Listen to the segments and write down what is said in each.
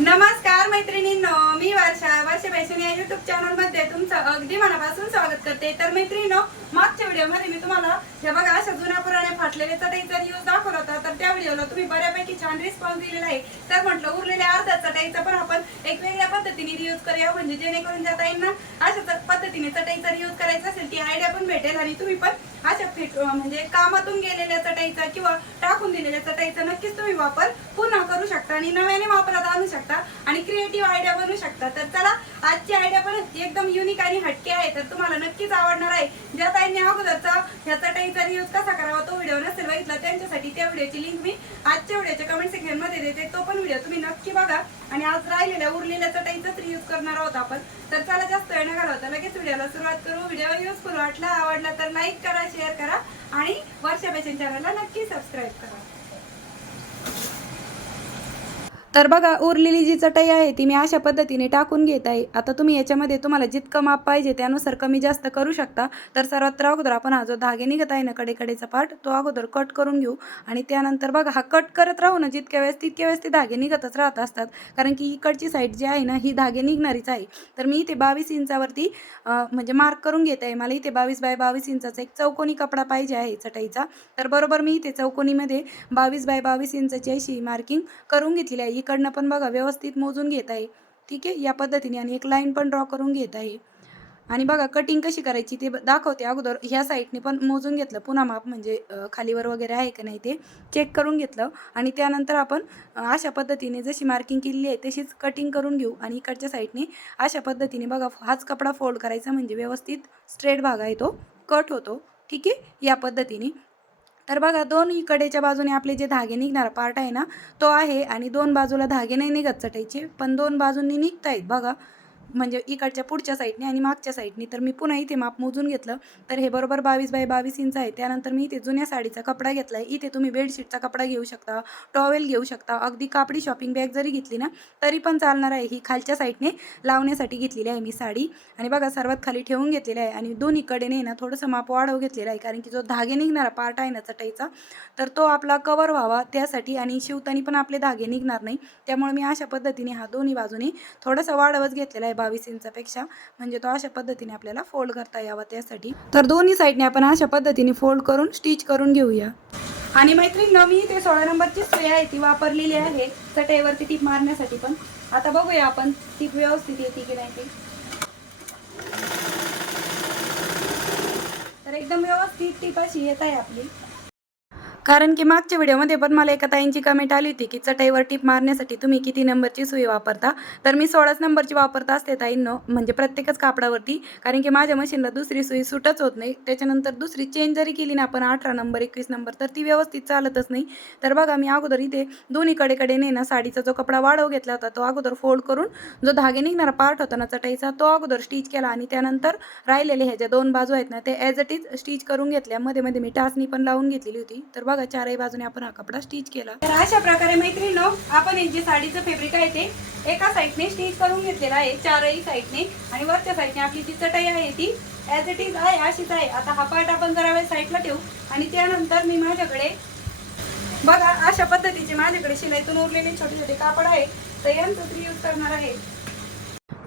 नमस्कार मैत्रिणींनो मी वर्षा. वर्ष फॅशन या युट्यूब चॅनलमध्ये तुमचं अगदी मनापासून स्वागत करते. तर मैत्रिणींनो मागच्या व्हिडिओमध्ये मी तुम्हाला हे बघा अशा जुन्या पुराण्या फाटलेले चटईचा यूज दाखवला होता. तर त्या व्हिडिओला तुम्ही बऱ्यापैकी छान रिस्पॉन्स दिलेला आहे. तर म्हटलं उरलेल्या अर्धा चटईचा पण आपण एक वेगळ्या पद्धतीने रियूज करूया म्हणजे जेणेकरून ज्या ताईंना अशा पद्धतीने चटईचा रियूज करायचा असेल ती आयडिया पण भेटेल आणि तुम्ही पण अशा फिट म्हणजे कामातून गेलेल्या चटईचा किंवा टाकून दिलेल्या चटईचा नक्कीच तुम्ही वापर पुन्हा करू शकता. आणि नव्याने वापरात आणू शकता आणि क्रिएटिव्ह आयडिया बनवू शकता. तर चला आजची आयडिया पण एकदम युनिक आणि हटके आहे. तर तुम्हाला नक्कीच आवडणार आहे. ज्या ताईंनी अगोदरचा ह्या चटईचा यूज कसा करावा तो व्हिडिओ नसेल बघितला त्यांच्यासाठी त्या व्हिडिओची लिंक मी आजच्या व्हिडिओच्या कमेंट सेक्शनमध्ये देते. तो पण व्हिडिओ तुम्ही नक्की बघा. आणि आज राहिलेल्या उरलेल्या चटईचाच रियूज करणार आहोत आपण. तर चला जास्त वेळ न घालवता लगेच व्हिडिओला सुरुवात करू. व्हिडिओ युजफुल वाटला आवडला तर लाईक करा शेअर करा. आणि वर्षा फॅशन चॅनलला नक्की सबस्क्राईब करा. तर बघा उरलेली जी चटई आहे ती मी अशा पद्धतीने टाकून घेत आहे. आता तुम्ही याच्यामध्ये तुम्हाला जितकं माप पाहिजे त्यानुसार कमी जास्त करू शकता. तर सर्वात अगोदर आपण हा जो धागे निघत आहे ना कडेकडेचा पार्ट तो अगोदर कट करून घेऊ. आणि त्यानंतर बघा हा कट करत राहू ना जितक्या वेळेस तितक्या वेळेस ते धागे निघतच राहत असतात. कारण की इकडची साईड जी आहे ना ही धागे निघणारीच आहे. तर मी इथे बावीस इंचावरती म्हणजे मार्क करून घेत आहे. मला इथे बावीस बाय बावीस इंचाचा एक चौकोनी कपडा पाहिजे आहे चटईचा. तर बरोबर मी इथे चौकोनीमध्ये बावीस बाय बावीस इंचाची अशी मार्किंग करून घेतलेली आहे. इकडनं पण बघा व्यवस्थित मोजून घेत आहे. ठीक आहे? या पद्धतीने आणि एक लाईन पण ड्रॉ करून घेत आहे. आणि बघा कटिंग कशी करायची ते दाखवते अगोदर. ह्या साईडने पण मोजून घेतलं. पुन्हा माप म्हणजे खालीवर वगैरे आहे का नाही ते चेक करून घेतलं. आणि त्यानंतर आपण अशा पद्धतीने जशी मार्किंग केलेली आहे तशीच कटिंग करून घेऊ. आणि इकडच्या साईडने अशा पद्धतीने बघा हाच कपडा फोल्ड करायचा म्हणजे व्यवस्थित स्ट्रेट भाग आहे तो. कट होतो. ठीक आहे? या पद्धतीने. तर बघा दोन इकडेच्या बाजूने आपले जे धागे निघणारा पार्ट आहे ना तो आहे आणि दोन बाजूला धागे नाही निघत चटायचे पण दोन बाजूंनी निघत आहेत बघा म्हणजे इकडच्या पुढच्या साईडने आणि मागच्या साईडने तर मी पुन्हा इथे माप मोजून घेतलं. तर हे बरोबर बावीस बाय बावीस इंच आहे. त्यानंतर मी इथे जुन्या साडीचा कपडा घेतला आहे इथे तुम्ही बेडशीटचा कपडा घेऊ शकता टॉवेल घेऊ शकता. अगदी कापडी शॉपिंग बॅग जरी घेतली ना तरी पण चालणार आहे. ही खालच्या साईडने लावण्यासाठी घेतलेली आहे मी साडी. आणि बघा सर्वात खाली ठेवून घेतलेली आहे. आणि दोन्हीकडेने ना थोडंसं माप वाढव घेतलेलं आहे. कारण की जो धागे निघणारा पार्ट आहे ना चटाईचा तर तो आपला कवर व्हावा त्यासाठी आणि शिवतानी पण आपले धागे निघणार नाही. त्यामुळे मी अशा पद्धतीने हा दोन्ही बाजूने थोडंसं वाढवच घेतलेला आहे. बावीस इंचापेक्षा म्हणजे तो अशा पद्धतीने आपल्याला फोल्ड करता यावा त्यासाठी. तर दोन्ही साईडने आपण अशा पद्धतीने फोल्ड करून स्टिच करून घेऊया. आणि मैत्रीण मी ते सोळा नंबरची स्प्रे आहे ती वापरलेली आहे. चटईवरती टीप मारण्यासाठी पण. आता बघूया आपण टीप व्यवस्थित येते की नाही ती. तर एकदम व्यवस्थित टीप अशी येत आहे आपली. कारण की मागच्या व्हिडिओमध्ये पण मला एका ताईंची कमेंट आली होती की चटईवर टीप मारण्यासाठी तुम्ही किती नंबरची सुई वापरता? तर मी सोळाच नंबरची वापरता असते ताईंनो म्हणजे प्रत्येकच कापडावरती. कारण की माझ्या मशीनला दुसरी सुई सुटच होत नाही. त्याच्यानंतर दुसरी चेंज जरी केली ना आपण अठरा नंबर एकवीस नंबर तर ती व्यवस्थित चालतच नाही. तर बघा मी अगोदर इथे दोन्हीकडे कडे ना साडीचा जो कपडा वाढव घेतला होता तो अगोदर फोल्ड करून जो धागे निघणारा पार्ट होता ना चटईचा तो अगोदर स्टिच केला आणि त्यानंतर राहिलेले ह्या ज्या दोन बाजू आहेत ना ते ॲज इट इज स्टिच करून घेतल्या. मध्ये मध्ये मी टाचणी पण लावून घेतलेली होती. तर बघा चारही बाजूने आपण हा कपडा स्टिच केला. तर अशा प्रकारे मैत्रिणी आपण एक जे साडीचं फेब्रिक आहे ते एका साईडने स्टिच करून घेतलेलं आहे चारही साईडने आणि वरच्या साईडने आपली जी चटई आहे ती ॲज इट इज आहे अशीच आहे. आता हा पार्ट आपण जरा साईडला ठेवू. आणि त्यानंतर मी माझ्याकडे बघा अशा पद्धतीचे माझ्याकडे शिलाईतून उरलेले छोटे छोटे कापड आहे तर यांचं यूज करणार आहे.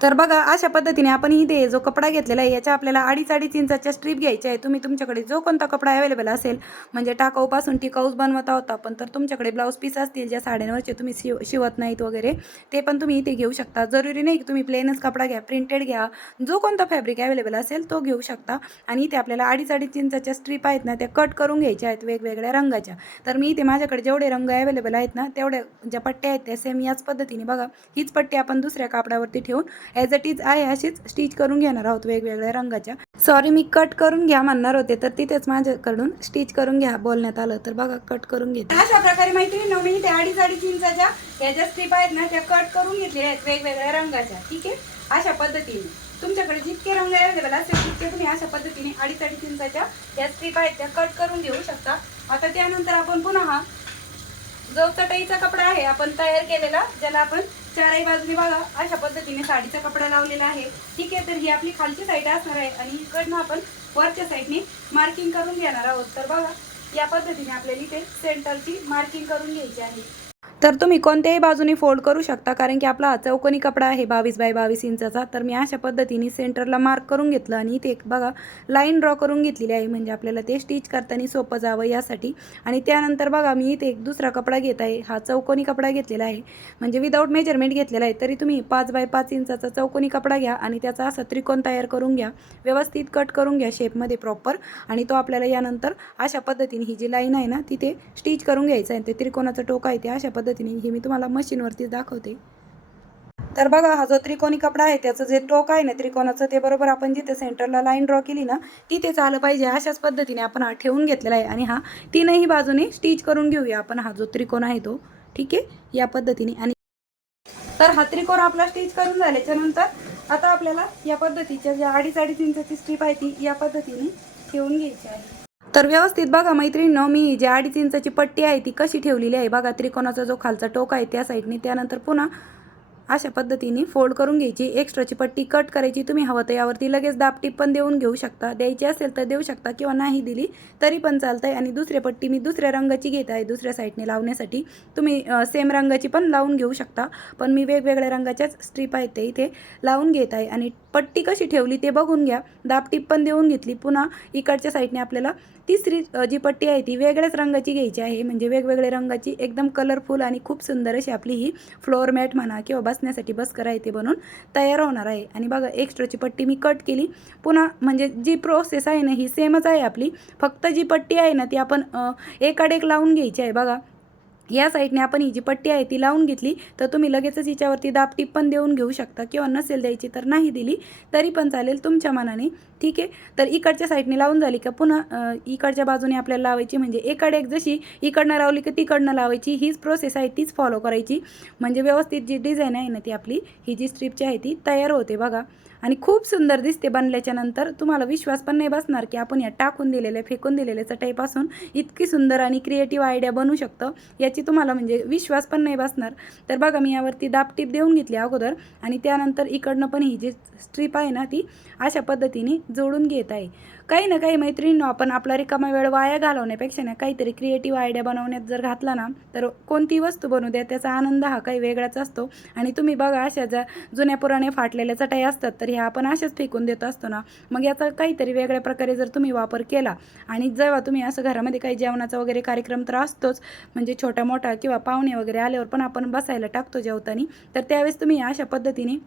तर बघा अशा पद्धतीने आपण इथे जो कपडा घेतलेला आहे याच्या आपल्याला अडीच अडीच इंचाच्या स्ट्रीप घ्यायच्या आहे. तुम्ही तुमच्याकडे जो कोणता कपडा अवेलेबल असेल म्हणजे टाकाऊपासून टिकाऊस बनवत होता आपण तर तुमच्याकडे ब्लाऊज पीस असतील ज्या साड्यांवरचे तुम्ही शिव शिवत नाहीत वगैरे ते पण तुम्ही इथे घेऊ शकता. जरुरी नाही की तुम्ही प्लेनच कपडा घ्या प्रिंटेड घ्या. जो कोणता फॅब्रिक अवेलेबल असेल तो घेऊ शकता. आणि इथे आपल्याला अडीच अडीच इंचाच्या स्ट्रीप आहेत ना त्या कट करून घ्यायच्या आहेत वेगवेगळ्या रंगाच्या. तर मी इथे माझ्याकडे जेवढे रंग अवेलेबल आहेत ना तेवढ्या ज्या पट्ट्या आहेत त्या सेम याच पद्धतीने बघा. हीच पट्टी आपण दुसऱ्या कापडावरती ठेवून ॲज इट इज आहे अशीच स्टिच करून घेणार आहोत वेगवेगळ्या रंगाच्या. सॉरी मी कट करून घ्या म्हणणार होते तर तिथेच माझ्याकडून स्टिच करून घ्या बोलण्यात आलं तर. बघा कट करून घेते. अशा प्रकारे माहिती मैत्रिणी मी त्या अडीच अडीच इंचाच्या ह्या ज्या स्ट्रीप आहेत ना त्या कट करून घेतलेल्या आहेत वेगवेगळ्या रंगाच्या. ठीक आहे? अशा पद्धतीने. तुमच्याकडे जितके रंग अवेलेबल असेल तितके तुम्ही अशा पद्धतीने अडीच अडीच इंचाच्या या स्ट्रीप आहेत त्या कट करून घेऊ शकता. आता त्यानंतर आपण पुन्हा जो चटईचा कपडा आहे आपण तयार केलेला ज्याला आपण चारही बाजूने बघा अशा पद्धतीने साडीचा कपडा लावलेला आहे. ठीक आहे तर ही आपली खालची साईड असणार आहे आणि इकडनं आपण वरच्या साईडने मार्किंग करून घेणार आहोत. तर बघा या पद्धतीने आपल्याला इथे सेंटरची मार्किंग करून घ्यायची आहे. तर तुम्ही कोणत्याही बाजूने फोल्ड करू शकता कारण की आपला चौकोनी कपडा आहे बावीस बाय बावीस इंचाचा. तर मी अशा पद्धतीने सेंटरला मार्क करून घेतलं आणि इथे एक बघा लाईन ड्रॉ करून घेतलेली आहे. म्हणजे आपल्याला ते स्टिच करताना सोपं जावं यासाठी. आणि त्यानंतर बघा मी इथे एक दुसरा कपडा घेत आहे. हा चौकोनी कपडा घेतलेला आहे. म्हणजे विदाऊट मेजरमेंट घेतलेला आहे. तरी तुम्ही पाच बाय पाच इंचाचा चौकोनी कपडा घ्या आणि त्याचा असा त्रिकोण तयार करून घ्या. व्यवस्थित कट करून घ्या शेपमध्ये प्रॉपर आणि तो आपल्याला यानंतर अशा पद्धतीने ही जी लाईन आहे ना तिथे स्टिच करून घ्यायचं आहे. ते त्रिकोणाचं टोक आहे ते अशा पद्धतीने पद्धतीने हे मी तुम्हाला मशीनवरती दाखवते. तर बघा हा जो त्रिकोणी कपडा आहे त्याचं जे टोक आहे ना त्रिकोणाचं ते बरोबर आपण जिथे सेंटरला लाईन ड्रॉ केली ना तिथेच आलं पाहिजे अशाच पद्धतीने आपण हा ठेवून घेतलेला आहे आणि हा तीनही बाजूने स्टिच करून घेऊया आपण. हा जो त्रिकोण आहे तो ठीक आहे? या पद्धतीने आणि तर हा त्रिकोण आपला स्टिच करून झाल्याच्यानंतर आता आपल्याला या पद्धतीच्या ज्या अडीच अडीच इंचाची स्ट्रीप आहे ती या पद्धतीने ठेवून घ्यायची आहे. तर व्यवस्थित बघा मैत्रिणीनं मी जी अडीच इंचाची पट्टी आहे ती कशी ठेवलेली आहे बघा त्रिकोणाचा जो खालचा टोक आहे त्या साईडने त्यानंतर पुन्हा अशा पद्धतीने फोल्ड करून घ्यायची. एक्स्ट्राची पट्टी कट करायची. तुम्ही हवं तर यावरती लगेच दापटीप पण देऊन घेऊ शकता. द्यायची असेल तर देऊ शकता किंवा नाही दिली तरी पण चालतं आहे आणि दुसरी पट्टी मी दुसऱ्या रंगाची घेत आहे. दुसऱ्या साईडने लावण्यासाठी. तुम्ही सेम रंगाची पण लावून घेऊ शकता. पण मी वेगवेगळ्या रंगाच्याच स्ट्रीप आहेत ते इथे लावून घेत आहे. आणि पट्टी कशी ठेवली ते बघून घ्या. दापटीप पण देऊन घेतली. पुन्हा इकडच्या साईडने आपल्याला तिसरी जी पट्टी आहे ती वेगळ्याच रंगाची घ्यायची आहे. म्हणजे वेगवेगळ्या रंगाची एकदम कलरफुल आणि खूप सुंदर अशी आपली ही फ्लोअर मॅट म्हणा किंवा बस बसण्यासाठी बसकर आहे ते तयार होणार आहे. आणि बघा एक्स्ट्राची पट्टी मी कट केली. पुन्हा म्हणजे जी प्रोसेस आहे ना ही सेमच आहे आपली. फक्त जी पट्टी आहे ना ती आपण एकाडेक एकाड एक लावून घ्यायची आहे. बघा या साईडने आपण ही जी पट्टी आहे ती लावून घेतली तर तुम्ही लगेचच हिच्यावरती दापटीप पण देऊन घेऊ शकता किंवा नसेल द्यायची तर नाही दिली तरी पण चालेल तुमच्या मनाने. ठीक आहे? तर इकडच्या साईडने लावून झाली का पुन्हा इकडच्या बाजूने आपल्याला लावायची म्हणजे एकाडे एक जशी इकडनं लावली की तिकडनं लावायची हीच प्रोसेस आहे तीच फॉलो करायची. म्हणजे व्यवस्थित जी डिझाईन आहे ना ती आपली ही जी स्ट्रीपची आहे ती तयार होते बघा. आणि खूप सुंदर दिसते बनल्याच्या नंतर. तुम्हाला विश्वास पण नाही बसणार की आपण या टाकून दिलेल्या फेकून दिलेल्या चटईपासून इतकी सुंदर आणि क्रिएटिव्ह आयडिया बनू शकतं याची तुम्हाला म्हणजे विश्वास पण नाही बसणार. तर बघा मी यावरती दापटीप देऊन घेतली अगोदर आणि त्यानंतर इकडनं पण ही जी स्ट्रीप आहे ना ती अशा पद्धतीने जोडून घेत आहे. काही ना काही मैत्रिणींनो आपण आपला रिकामा वेळ वाया घालवण्यापेक्षा ना काहीतरी क्रिएटिव्ह आयडिया बनवण्यात जर घातला ना तर कोणती वस्तू बनवू द्या त्याचा आनंद हा काही वेगळाच असतो. आणि तुम्ही बघा अशा ज्या जुन्या पुराणे फाटलेल्या चटाई असतात तर तर ह्या आपण अशाच फेकून देत असतो ना मग याचा काहीतरी वेगळ्या प्रकारे जर तुम्ही वापर केला आणि जेव्हा तुम्ही असं घरामध्ये काही जेवणाचा वगैरे कार्यक्रम तर असतोच म्हणजे छोटा मोठा किंवा पाहुणे वगैरे आल्यावर पण आपण बसायला टाकतो जेवताना तर त्यावेळेस तुम्ही अशा पद्धतीने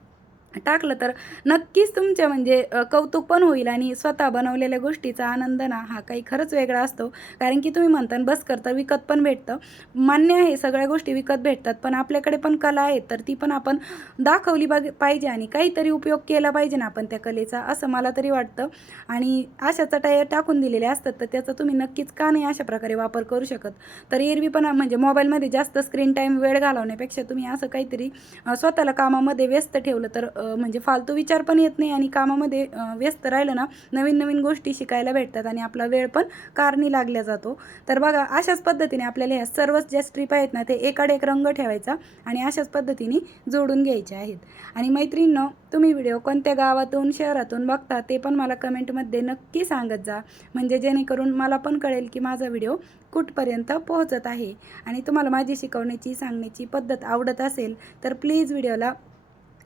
टाकलं तर नक्कीच तुमच्या म्हणजे कौतुक पण होईल आणि स्वतः बनवलेल्या गोष्टीचा आनंद ना हा काही खरंच वेगळा असतो. कारण की तुम्ही म्हणता बस करता विकत पण भेटतं. मान्य आहे सगळ्या गोष्टी विकत भेटतात पण आपल्याकडे पण कला आहे तर ती पण आपण दाखवली बघ पाहिजे आणि काहीतरी उपयोग केला पाहिजे ना आपण त्या कलेचा असं मला तरी वाटतं. आणि अशा चटाया टाकून दिलेल्या असतात तर त्याचा तुम्ही नक्कीच का नाही अशा प्रकारे वापर करू शकत? तर एरवी पण म्हणजे मोबाईलमध्ये जास्त स्क्रीन टाईम वेळ घालवण्यापेक्षा तुम्ही असं काहीतरी स्वतःला कामामध्ये व्यस्त ठेवलं तर म्हणजे फालतू विचार पण येत नाही आणि कामामध्ये व्यस्त राहिलं ना नवीन नवीन गोष्टी शिकायला भेटतात आणि आपला वेळ पण कारणी लागल्या जातो. तर बघा अशाच पद्धतीने आपल्याला ह्या सर्वच ज्या स्ट्रीप आहेत ना ते एकाडे एक रंग ठेवायचा आणि अशाच पद्धतीने जोडून घ्यायचे आहेत. आणि मैत्रिणींनो तुम्ही व्हिडिओ कोणत्या गावातून शहरातून बघता ते पण मला कमेंटमध्ये नक्की सांगत जा. म्हणजे जेणेकरून मला पण कळेल की माझा व्हिडिओ कुठपर्यंत पोहोचत आहे. आणि तुम्हाला माझी शिकवण्याची सांगण्याची पद्धत आवडत असेल तर प्लीज व्हिडिओला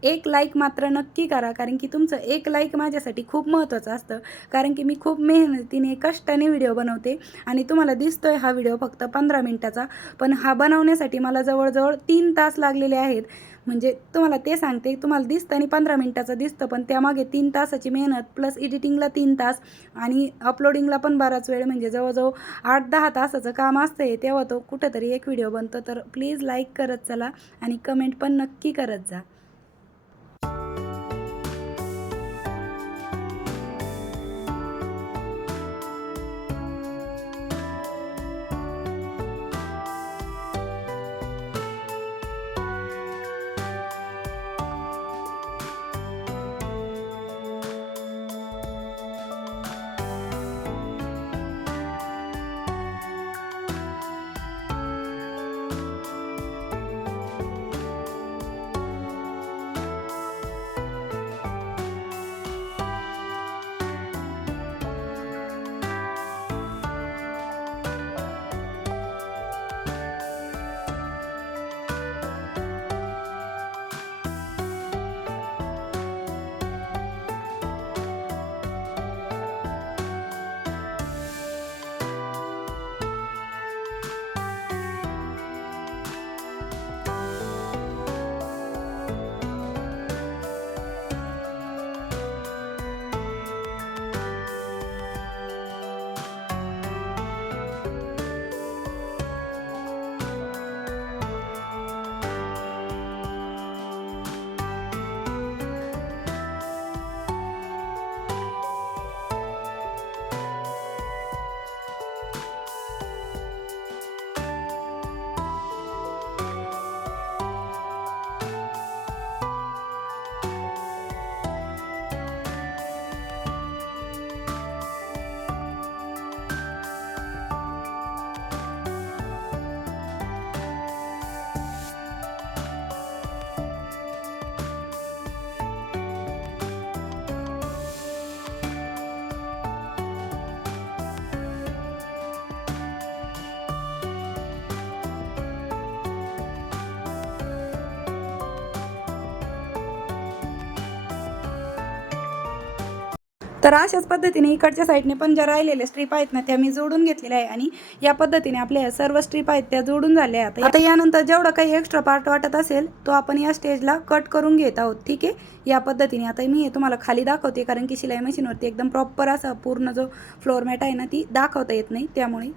एक लाईक मात्र नक्की करा कारण की तुमचं एक लाईक माझ्यासाठी खूप महत्त्वाचं असतं. कारण की मी खूप मेहनतीने कष्टाने व्हिडिओ बनवते आणि तुम्हाला दिसतो आहे हा व्हिडिओ फक्त पंधरा मिनटाचा. पण हा बनवण्यासाठी मला जवळजवळ तीन तास लागलेले आहेत. म्हणजे तुम्हाला ते सांगते तुम्हाला दिसतं आणि पंधरा मिनटाचं दिसतं पण त्यामागे तीन तासाची मेहनत प्लस एडिटिंगला तीन तास आणि अपलोडिंगला पण बराच वेळ. म्हणजे जवळजवळ आठ दहा तासाचं काम असतं तेव्हा तो कुठंतरी एक व्हिडिओ बनतो. तर प्लीज लाईक करत चला आणि कमेंट पण नक्की करत जा. तर अशाच पद्धतीने इकडच्या साईडने पण ज्या राहिलेल्या स्ट्रीप आहेत ना त्या मी जोडून घेतलेल्या आहे. आणि या पद्धतीने आपल्या या सर्व स्ट्रीप आहेत त्या जोडून झाल्या आहेत. आता यानंतर जेवढा काही एक्स्ट्रा पार्ट वाटत असेल तो आपण या स्टेजला कट करून घेत आहोत. ठीक आहे? या पद्धतीने आता मी हे तुम्हाला खाली दाखवते कारण की शिलाई मशीनवरती एकदम प्रॉपर असा पूर्ण जो फ्लोरमॅट आहे ना ती दाखवता येत नाही. त्यामुळे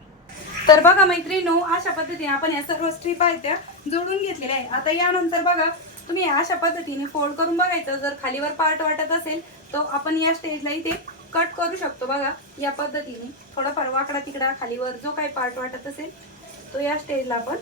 तर बघा मैत्रिणी अशा पद्धतीने आपण या सर्व स्ट्रीप आहेत त्या जोडून घेतलेल्या आहे. आता यानंतर बघा तुम्ही अशा पद्धतीने फोल्ड करून बघायचं. जर खालीवर पार्ट वाटत असेल तो आपण या स्टेजला इथे कट करू शकतो. बघा या पद्धतीने थोडाफार वाकडा तिकडा खालीवर जो काही पार्ट वाटत असेल तो या स्टेजला आपण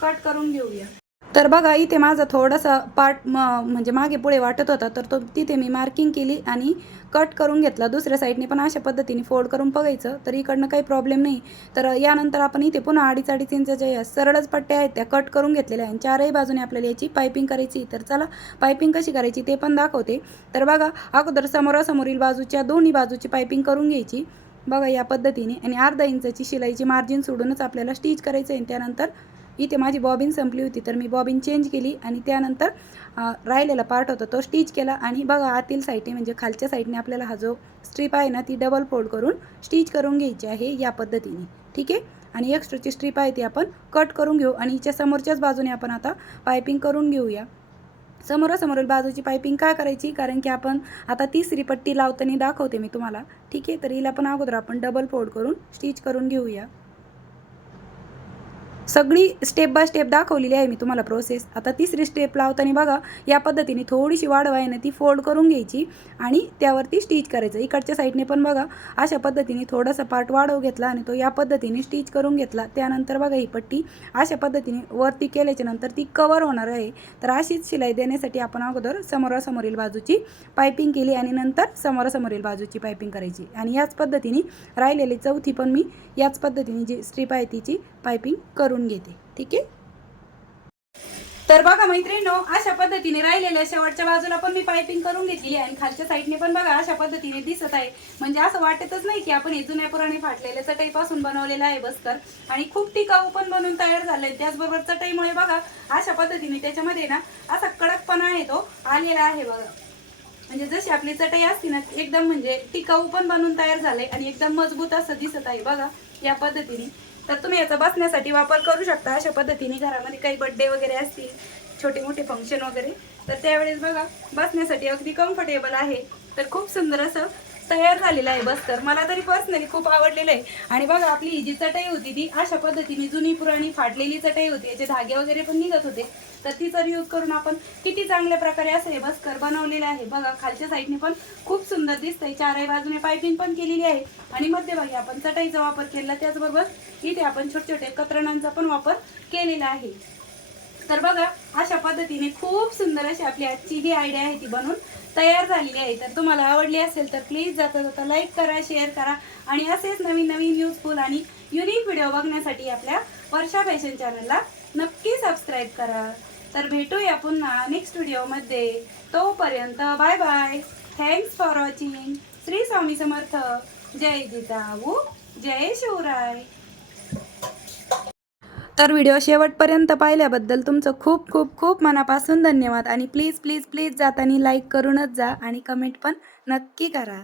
कट करून घेऊया. तर बघा इथे माझा थोडासा पार्ट म म्हणजे मागे पुढे वाटत होता तर तो तिथे मी मार्किंग केली आणि कट करून घेतला. दुसऱ्या साईडने पण अशा पद्धतीने फोल्ड करून बघायचं तर इकडनं काही प्रॉब्लेम नाही. तर यानंतर आपण इथे पुन्हा अडीच अडीच इंच या सरळच पट्ट्या आहेत त्या कट करून घेतलेल्या आहेत. चारही बाजूने आपल्याला याची पायपिंग करायची तर चला पायपिंग कशी करायची ते पण दाखवते. तर बघा अगोदर समोरासमोरील बाजूच्या दोन्ही बाजूची पायपिंग करून घ्यायची. बघा या पद्धतीने. आणि अर्धा इंचाची शिलाईची मार्जिन सोडूनच आपल्याला स्टिच करायचं आहे. त्यानंतर इथे माझी बॉबिन संपली होती तर मी बॉबिन चेंज केली आणि त्यानंतर राहिलेला पार्ट होता तो स्टिच केला आणि बघा आतील साईडने म्हणजे खालच्या साईडने आपल्याला हा जो स्ट्रीप आहे ना ती डबल फोल्ड करून स्टिच करून घ्यायची आहे या पद्धतीने. ठीक आहे? आणि एक्स्ट्राची स्ट्रीप आहे ती आपण कट करून घेऊ आणि हिच्या समोरच्याच बाजूने आपण आता पायपिंग करून घेऊया. समोरासमोरील बाजूची पायपिंग काय करायची? कारण की आपण आता तिसरी पट्टी लावताना दाखवते मी तुम्हाला. ठीक आहे? तर हिला पण अगोदर आपण डबल फोल्ड करून स्टिच करून घेऊया. सगळी स्टेप बाय स्टेप दाखवलेली आहे मी तुम्हाला प्रोसेस आता तिसरी स्टेप लावताना बघा या पद्धतीने थोडीशी वाढवायने ती फोल्ड करून घ्यायची आणि त्यावरती स्टिच करायचं. इकडच्या साईडने पण बघा अशा पद्धतीने थोडासा पार्ट वाढव घेतला आणि तो या पद्धतीने स्टिच करून घेतला. त्यानंतर बघा ही पट्टी अशा पद्धतीने वरती केल्याच्यानंतर ती कवर होणार आहे. तर अशीच शिलाई देण्यासाठी आपण अगोदर समोरासमोरील बाजूची पायपिंग केली आणि नंतर समोरासमोरील बाजूची पायपिंग करायची. आणि याच पद्धतीने राहिलेली चौथी पण मी याच पद्धतीने जी स्ट्रीप आहे तिची पायपिंग करून घेते ठीक आहे? तर बघा मैत्रिणीनो अशा पद्धतीने राहिलेल्या शेवटच्या बाजूला पण मी पायपिंग करून घेतलेली आहे आणि खालच्या साईडने पण बघा अशा पद्धतीने दिसत आहे. म्हणजे असं वाटतच नाही की आपण हे जुन्या पुराणे फाटलेल्या चटईपासून बनवलेलं आहे बस्तर आणि खूप टिकाऊ पण बनवून तयार झालंय. त्याचबरोबर चटईमुळे बघा अशा पद्धतीने त्याच्यामध्ये ना असा कडकपणा आहे तो आलेला आहे बघा. म्हणजे जशी आपली चटई असते ना एकदम म्हणजे टिकाऊ पण बनवून तयार झालंय आणि एकदम मजबूत असं दिसत आहे बघा या पद्धतीने. तर तुम्ही याचा बसण्यासाठी वापर करू शकता अशा पद्धतीने. घरामध्ये काही बड्डे वगैरे असतील छोटे मोठे फंक्शन वगैरे तर त्यावेळेस बघा बसण्यासाठी अगदी कम्फर्टेबल आहे. तर खूप सुंदर असं तयार झालेला आहे बस. तर मला तरी पर्सनली खूप आवडलेलं आहे. आणि बघा आपली ही जी चटई होती ती अशा पद्धतीने जुनी पुराणी फाटलेली चटई होती. याचे धागे वगैरे पण निघत होते. तर ती जर यूज करून आपण किती चांगल्या प्रकारे असं हे बस्कर बनवलेलं आहे. बघा खालच्या साईडने पण खूप सुंदर दिसतंय. चारही बाजूने पायपिंग पण केलेली आहे. आणि मध्यभागी आपण चटईचा वापर केला त्याचबरोबर इथे आपण छोटे छोटे कतरणांचा पण वापर केलेला आहे. तर बघा अशा पद्धतीने खूप सुंदर अशी आपली आजची जी आयडिया आहे ती बनवून तयार झालेली आहे. तर तुम्हाला आवडली असेल तर प्लीज जाता जाता लाईक करा शेअर करा आणि असेच नवीन नवीन युजफुल आणि युनिक व्हिडिओ बघण्यासाठी आपल्या वर्षा फॅशन चॅनलला नक्की सबस्क्राईब करा. तर भेटूया पुन्हा नेक्स्ट व्हिडिओमध्ये तोपर्यंत bye bye thanks for watching Shri Swami Samarth. जय जिजाऊ. जय शिवराय. तर व्हिडिओ शेवटपर्यंत पाहिल्याबद्दल तुमचं खूप खूप खूप मनापासून धन्यवाद. आणि प्लीज प्लीज प्लीज जाताना लाईक करूनच जा आणि कमेंट पण नक्की करा.